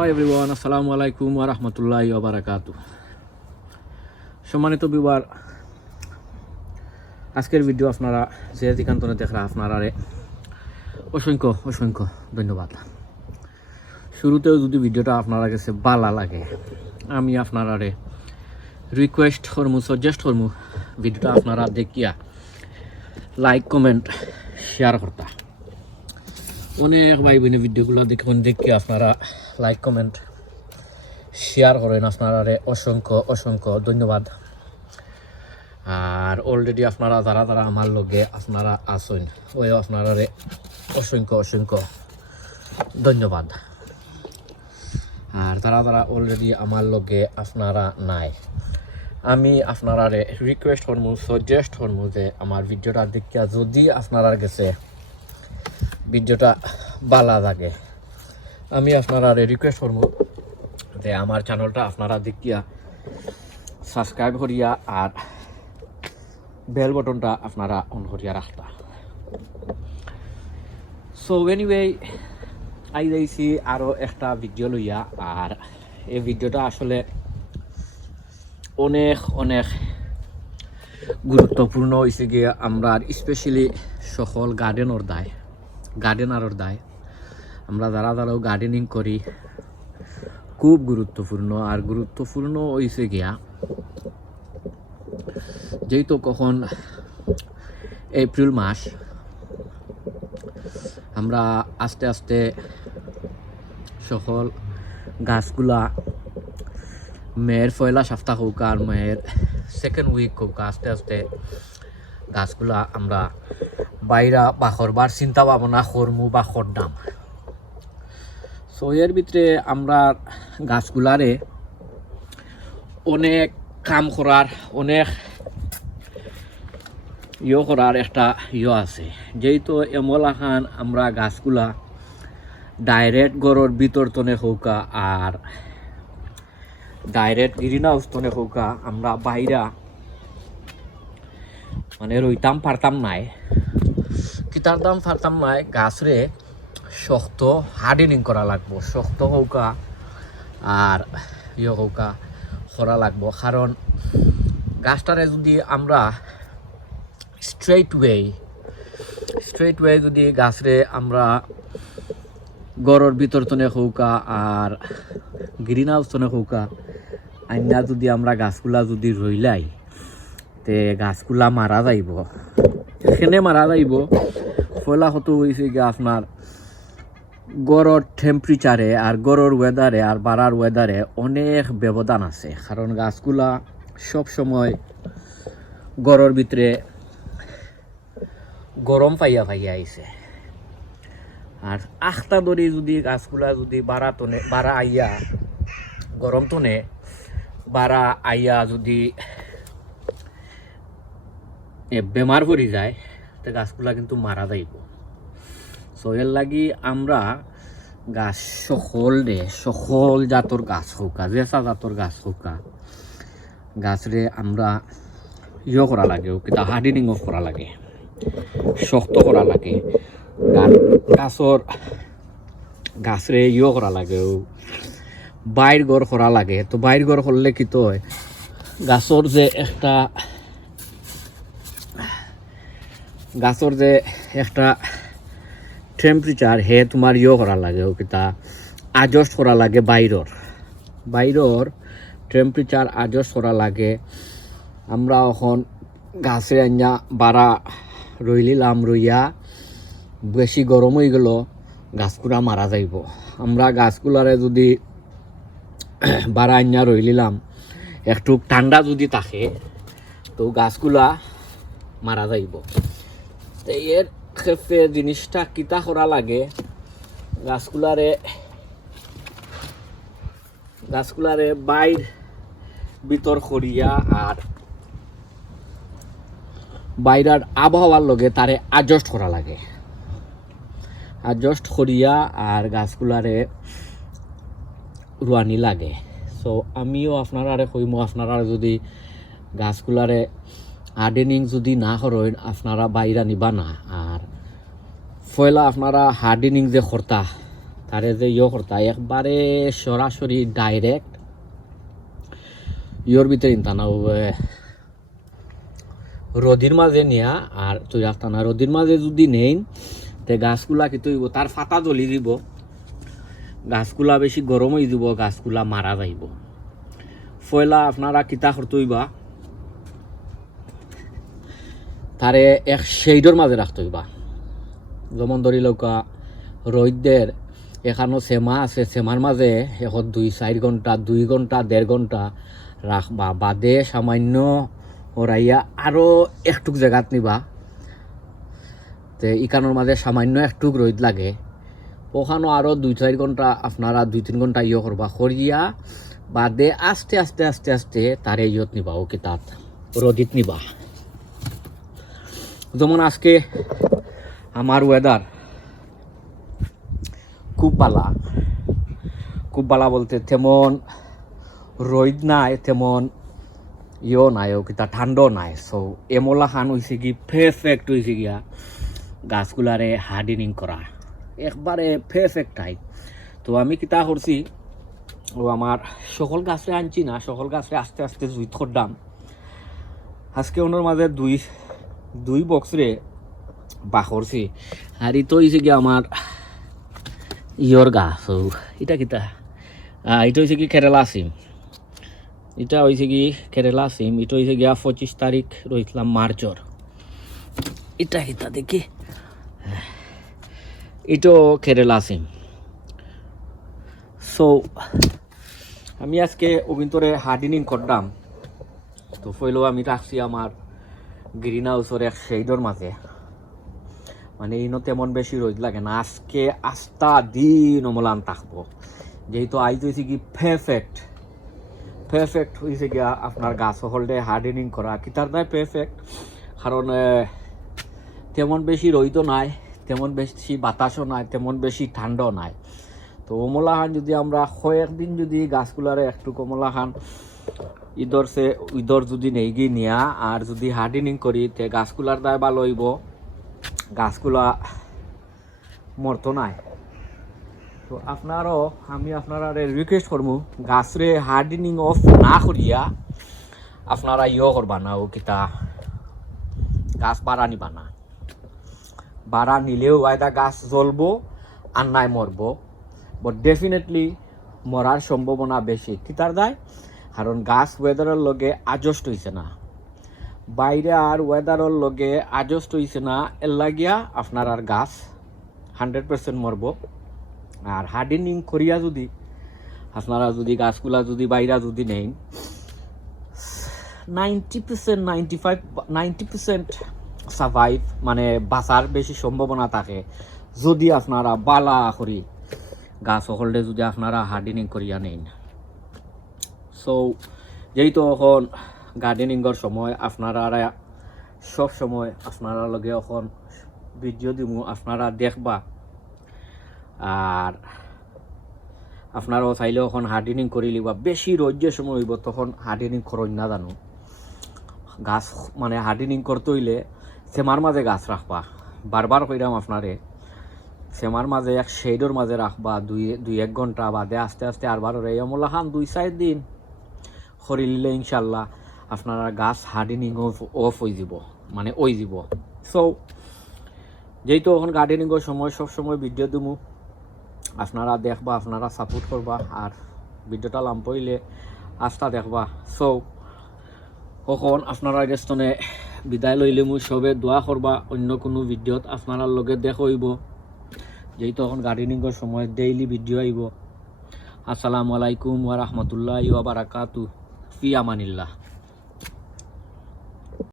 Hi everyone, আসসালামু আলাইকুম ওয়া রাহমাতুল্লাহি ওয়া বারাকাতুহু। সম্মানিত ভিউয়ার, আজকের ভিডিও আপনারা যে যেখানে দেখরা আপনারা অসংখ্য অসংখ্য ধন্যবাদ। শুরুতেও যদি ভিডিওটা আপনারা কাছে ভালো লাগে, আমি আপনারা রিকোয়েস্ট করমু, সাজেস্ট করমু ভিডিওটা আপনারা দেখিয়া লাইক কমেন্ট শেয়ার করতা। অনেক ভাই বোনে ভিডিওগুলো দেখি আপনারা লাইক কমেন্ট শেয়ার করেন, আপনারা অসংখ্য অসংখ্য ধন্যবাদ। আর অলরেডি আপনারা যারা আমার লগে আপনারা আসেন, ওই আপনারা অসংখ্য অসংখ্য ধন্যবাদ। আর যারা অলরেডি আমার লগে আপনারা নাই, আমি আপনারা রিকোয়েস্ট করমু, সাজেস্ট করমু যে আমার ভিডিওটা দেখিয়া যদি আপনারা গেছে ভিডিওটা ভালো লাগে, আমি আপনারা রিকোয়েস্ট করবো যে আমার চ্যানেলটা আপনারা দেখিয়া সাবস্ক্রাইব করিয়া আর বেল বটনটা আপনারা অন করিয়া রাখতা। সো এনিওয়ে, আই যাইছি আরও একটা ভিডিও লইয়া। আর এই ভিডিওটা আসলে অনেক অনেক গুরুত্বপূর্ণ হয়েছে গিয়ে আমরা স্পেশালি সকল গার্ডেনারর দায় আমরা যারাও গার্ডেনিং করি, খুব গুরুত্বপূর্ণ। আর গুরুত্বপূর্ণ হয়েছে গিয়া যেহেতু কখন এপ্রিল মাস, আমরা আস্তে আস্তে সকল গাছগুলা মেয়ের পয়লা সপ্তাহ হোক আর মেয়ের সেকেন্ড উইক হোক, আস্তে আস্তে গাছগুলা আমরা বাইরা বা করবার চিন্তা ভাবনা করমু বা করদাম। সো এর ভিতরে আমরা গাছগুলারে অনেক কাম করার, অনেক করার একটা আছে। যেহেতু এমলাখান আমরা গাছগুলা ডাইরেক্ট গড়ের ভিতর তনে হৌকা আর ডাইরেক্ট গ্রিন হাউস তনে হৌকা আমরা বাইরা মানে রইতাম পারতাম নাই, কিতারতাম পারতাম নাই। গাছরে শক্ত হার্ডেনিং করা লাগবো, শক্ত হৌকা আর হৌকা করা লাগবো। কারণ গাছটারে যদি আমরা স্ট্রেট ওয়ে যদি গাছরে আমরা গড়ের ভিতর তনে হৌকা আর গ্রিন হাউস তনে হৌকা আইনা যদি আমরা গাছগুলা যদি রইলাই, তে গাছগুলা মারা যাইব। এখানে মারা যাইব ফলা হতো হয়েছে গিয়ে আপনার গড়ের টেম্পারেচারে আর গড়ের ওয়েদারে আর বাড়ার ওয়েদারে অনেক ব্যবধান আছে। কারণ গাছগুলা সব সময় গড়ের ভিতরে গরম পাইয়া আইছে। আর আখটা ধরে যদি গাছগুলা যদি বাড়া আইয়া গরম তনে বাড়া আইয়া যদি বেমার পড়ি যায়, তো গাছগুলা কিন্তু মারা যাইব। সো এর লাগি আমরা গাছ সকল জাতর গাছ হোকা, যেসা জাতর গাছ হোকা, গাছরে আমরা করা লাগে, কিতা হার্ডেনিং করা লাগে, শক্ত করা লাগে। গাছরে করা লাগে, বাইর ঘর করা লাগে। তো বাইর ঘর করলে কি তো হয়, গাছর যে একটা টেম্পারেচার হে তোমার করা লাগে, কিতা অ্যাডজাস্ট করা লাগে। বাইরর টেম্পারেচার অ্যাডজাস্ট করা লাগে। আমরা এখন গাছে আইনা বাড়া রইয়া বেশি গরম হয়ে গেল, গাছগুলা মারা যাইব। আমরা গাছগুলারে যদি বাড়া আইনা রইলাম, একটু ঠান্ডা যদি থাকে, তো গাছগুলা মারা যাইব। তো এর ক্ষেত্রে জিনিসটা কিতা করা লাগে, গাছগুলারে বাইর ভিতর করিয়া আর বাইরের আবহাওয়ার লগে তারে অ্যাডজাস্ট করা লাগে, অ্যাডজাস্ট করিয়া আর গাছগুলারে রুয়ানি লাগে। সো আমিও আপনারা কইমু, আপনারা যদি গাছগুলারে হার্ডেনিং যদি না করেন, আপনারা বাইরা নিবা না। আর পয়লা আপনারা হার্ডেনিং যে করতা, তারে যে করতা একবারে সরাসরি ডাইরেক্ট ভিতরে ইনতানা রোদির মাঝে নেয়া আর তুই রাখতানা রোদির মাঝে যদি নেই তে গাছগুলা কি তৈব তার ফাতা জ্বলি দিব, গাছগুলা বেশি গরম হয়ে দিব, গাছগুলা মারা যাইব। ফয়লা আপনারা কিতা করতইবা তারে এক শেডর মাঝে রাখতে হইবা। যেমন ধরি লৌকা রোদের এখানো সেমা আছে, সেমার মাঝে এখন 2-4 ঘন্টা 2 ঘন্টা 1.5 ঘন্টা রাখবা, বাদে সামান্য হরাইয়া আরও একটুক জায়গাত নিবা। তে ইকানোর মাঝে সামান্য একটুক রোদ লাগে, ওখানো আরও 2-4 ঘন্টা আপনারা 2-3 ঘন্টা করবা, করিয়া বাদে আস্তে আস্তে আস্তে আস্তে তারে নিবা, ওকে তাত রোদিত নিবা। যেমন আজকে আমার ওয়েদার খুব বালা বলতে তেমন রোদ নাই, তেমন নাই, ও কিতা ঠান্ডাও নাই। সো এমলা খান হয়েছে কি পারফেক্ট হয়েছে গিয়া গাছগুলারে হার্ডেনিং করা, একবারে পারফেক্ট টাইপ। তো আমি কিতা করছি, ও আমার সকল গাছে আনছি না, সকল গাছে আস্তে আস্তে জুইত করলাম। আজকে ওনার মাঝে দুই বক্সরে করছি। আর ইতো হয়েছে কি আমার গাছ, এটা কিতা এটা হয়েছে কি কেরালা সিম, এটা হয়েছে কি কেরালা সিম, এটা হয়েছে গিয়া 25 তারিখ রয়েছিলাম মার্চর। এটা কিতা দেখি, এটাও কেরালা সিম। সো আমি আজকে অভিন্তরে হার্ডেনিং করলাম। তো ফইলেও আমি রাখছি আমার গ্রিন হাউসের এক শেডর মাঝে, মানে ইনো তেমন বেশি রোদ লাগে না। আজকে আস্তা দিন অমলান থাকবো, যেহেতু আইজ হয়েছে কি পারফেক্ট হয়েছে গিয়া আপনার গাছ হলডে হার্ডেনিং করা। কিতার দায় পারফেক্ট, কারণ তেমন বেশি রোদও নাই, তেমন বেশি বাতাসও নাই, তেমন বেশি ঠান্ডাও নাই। তো অমলা খান যদি আমরা কয়েকদিন যদি গাছগুলারে একটু কমলা খান ঈদর যদি নেই গিয়ে নিয়া আর যদি হার্ডেনিং করি, তে গাছগুলার দায় ভালো হইব, গাছগুলা মরতো নাই। তো আপনারও আমি আপনারা রিকোয়েস্ট করবো, গাছরে হার্ডেনিং অফ না করিয়া আপনারা করবা না, ও কিতা গাছ বাড়া নিবা না। বাড়া নিলেও আয়দা গাছ জ্বলবো আর নাই মরবো, বাট ডেফিনেটলি মরার সম্ভাবনা বেশি। কিতার দায়, কারণ গাছ ওয়েদারের লগে অ্যাডজাস্ট হইছে না, বাইরে আর ওয়েদারের লগে অ্যাডজাস্ট হইছে না, এর লাগিয়া আপনার আর গাছ 100% মরব। আর হার্ডেনিং করিয়া যদি আপনারা যদি গাছগুলা যদি বাইরা যদি নেন 90% 90% সার্ভাইভ, মানে বাঁচার বেশি সম্ভাবনা থাকে যদি আপনারা বালা করি গাছ হলডে যদি আপনারা হার্ডেনিং করিয়া নেন। সো যেহেতু এখন গার্ডেনিংয়ের সময়, আপনারা সব সময় আপনারা লগে এখন ভিডিও দিব, আপনারা দেখবা। আর আপনারাও চাইলেও এখন হার্ডেনিং করে লিবা। বেশি রোদের সময় হইব তখন হার্ডেনিং করই না জানো, গাছ মানে হার্ডেনিং করতে হইলে সেমার মাঝে গাছ রাখবা। বারবার কইরাম আপনারে, সেমার মাঝে এক শেডর মাঝে রাখবা 2-1 ঘন্টা, বাদে আস্তে আস্তে আরবার রেমলা খান 2-4 দিন করিলে ইনশাল্লাহ আপনারা গাছ হার্ডেনিং অফ হয়ে যাব, মানে ওই যাব। সো যেহেতু এখন গার্ডেনিংয়ের সময় সব সময় ভিডিও দিমু, আপনারা দেখবা, আপনারা সাপোর্ট করবা, আর ভিডিওটা লাম্প হইলে আস্থা দেখবা। সো কখন আপনারা গেস্তনে বিদায় লইলে মুই সবে দোয়া করবা, অন্য কোনো ভিডিওত আপনারা লগে দেখা হইব, যেহেতু এখন গার্ডেনিংয়ের সময় ডেইলি ভিডিও আইব। আসসালামু আলাইকুম ওয়া রাহমাতুল্লাহি ওয়া বারাকাতুহু, ফি আমানিল্লাহ।